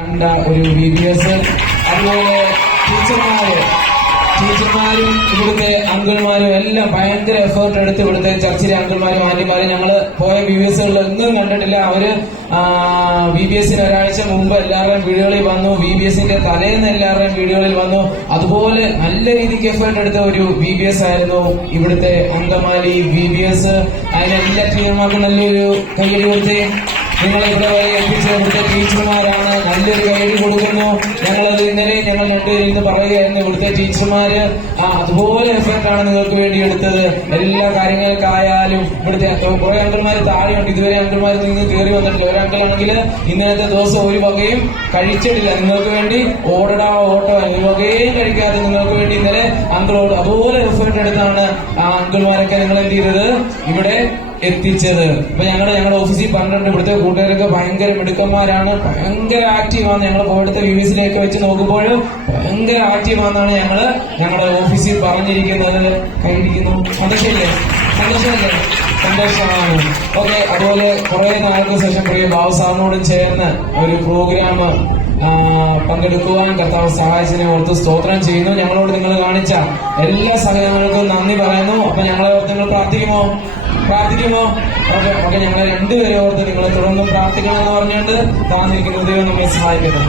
കണ്ട ഒരു VBS. അതുപോലെ ടീച്ചർമാരും ഇവിടുത്തെ അങ്കിൾമാരും എല്ലാം ഭയങ്കര എഫേർട്ട് എടുത്ത് ഇവിടുത്തെ ചർച്ചിലെ അങ്കിൾമാരും ആന്റിമാരും ഞങ്ങള് പോയ VBSകളിൽ ഒന്നും കണ്ടിട്ടില്ല. അവര് VBSന് ഒരാഴ്ച മുമ്പ് എല്ലാവരുടെയും വീടുകളിൽ വന്നു, VBSന്റെ തലേന്ന് എല്ലാവരുടെയും വീടുകളിൽ വന്നു. അതുപോലെ നല്ല രീതിക്ക് എഫേർട്ട് എടുത്ത ഒരു VBS ആയിരുന്നു ഇവിടുത്തെ അങ്കമാലി VBS. അതിനെല്ലാ ടീച്ചർമാർക്കും നല്ലൊരു കയ്യടി കൊടുത്തേ. നിങ്ങളെ ഇവിടെ വരെ എത്തിച്ച ഇവിടുത്തെ ടീച്ചർമാരാണ്, നല്ലൊരു കൈയ്യടി കൊടുക്കുന്നു. ഞങ്ങളത് ഇന്നലെ ഞങ്ങൾ രണ്ടുപേരും ഇന്ന് പറയുകയായിരുന്നു, ഇവിടുത്തെ ടീച്ചർമാര് അതുപോലെ എഫേർട്ടാണ് നിങ്ങൾക്ക് വേണ്ടി എടുത്തത്. എല്ലാ കാര്യങ്ങൾക്കായാലും ഇവിടുത്തെ കുറെ അങ്കിൾമാര് താഴെയുണ്ട്, ഇതുവരെ അങ്കിൾമാർ നിന്ന് കയറി വന്നിട്ടില്ല. ഒരു അങ്കിളാണെങ്കിൽ ഇന്നലത്തെ ദിവസം ഒരു വകയും കഴിച്ചിട്ടില്ല. നിങ്ങൾക്ക് വേണ്ടി ഓട്ടോ ഒരു വകയും കഴിക്കാതെ നിങ്ങൾക്ക് വേണ്ടി ഇന്നലെ അങ്കിളോട് അതുപോലെ എഫേർട്ട് എടുത്താണ് ആ അങ്കിൾമാരൊക്കെ നിങ്ങൾ എന്ത് ചെയ്തത് ഇവിടെ എത്തിച്ചത്. അപ്പൊ ഞങ്ങളുടെ ഓഫീസിൽ പറഞ്ഞിട്ടുണ്ട്, ഇവിടുത്തെ കൂട്ടുകാരൊക്കെ ഭയങ്കര മിടുക്കന്മാരാണ്, ഭയങ്കര ആക്റ്റീവാണ്. ഞങ്ങൾ ഇവിടുത്തെ VBSിലേക്ക് വെച്ച് നോക്കുമ്പോൾ ഭയങ്കര ആക്റ്റീവാണെന്നാണ് ഞങ്ങളുടെ ഓഫീസിൽ പറഞ്ഞിരിക്കുന്നത്. കൈയിരിക്കുന്നു. സന്തോഷമല്ലേ? സന്തോഷമാണ്. ഓക്കെ. അതുപോലെ കുറെ നാൾക്ക് ശേഷം പ്രിയ ബാബു സാറിനോടും ചേർന്ന് ഒരു പ്രോഗ്രാം പങ്കെടുക്കുവാൻ കർത്താവ് സഹായിച്ചതിനെ ഓർത്ത് സ്തോത്രം ചെയ്യുന്നു. ഞങ്ങളോട് നിങ്ങൾ കാണിച്ച എല്ലാ സഹകരണങ്ങൾക്കും നന്ദി പറയുന്നു. അപ്പൊ ഞങ്ങളെ ഓർത്ത് നിങ്ങൾ പ്രാർത്ഥിക്കുമോ? ഓക്കെ. ഞങ്ങളെ രണ്ടുപേരെ ഓർത്ത് നിങ്ങൾ തുടർന്ന് പ്രാർത്ഥിക്കണമെന്ന് പറഞ്ഞുകൊണ്ട് താന്നിരിക്കുന്ന ദൈവം നമ്മളെ സഹായിക്കുന്നു.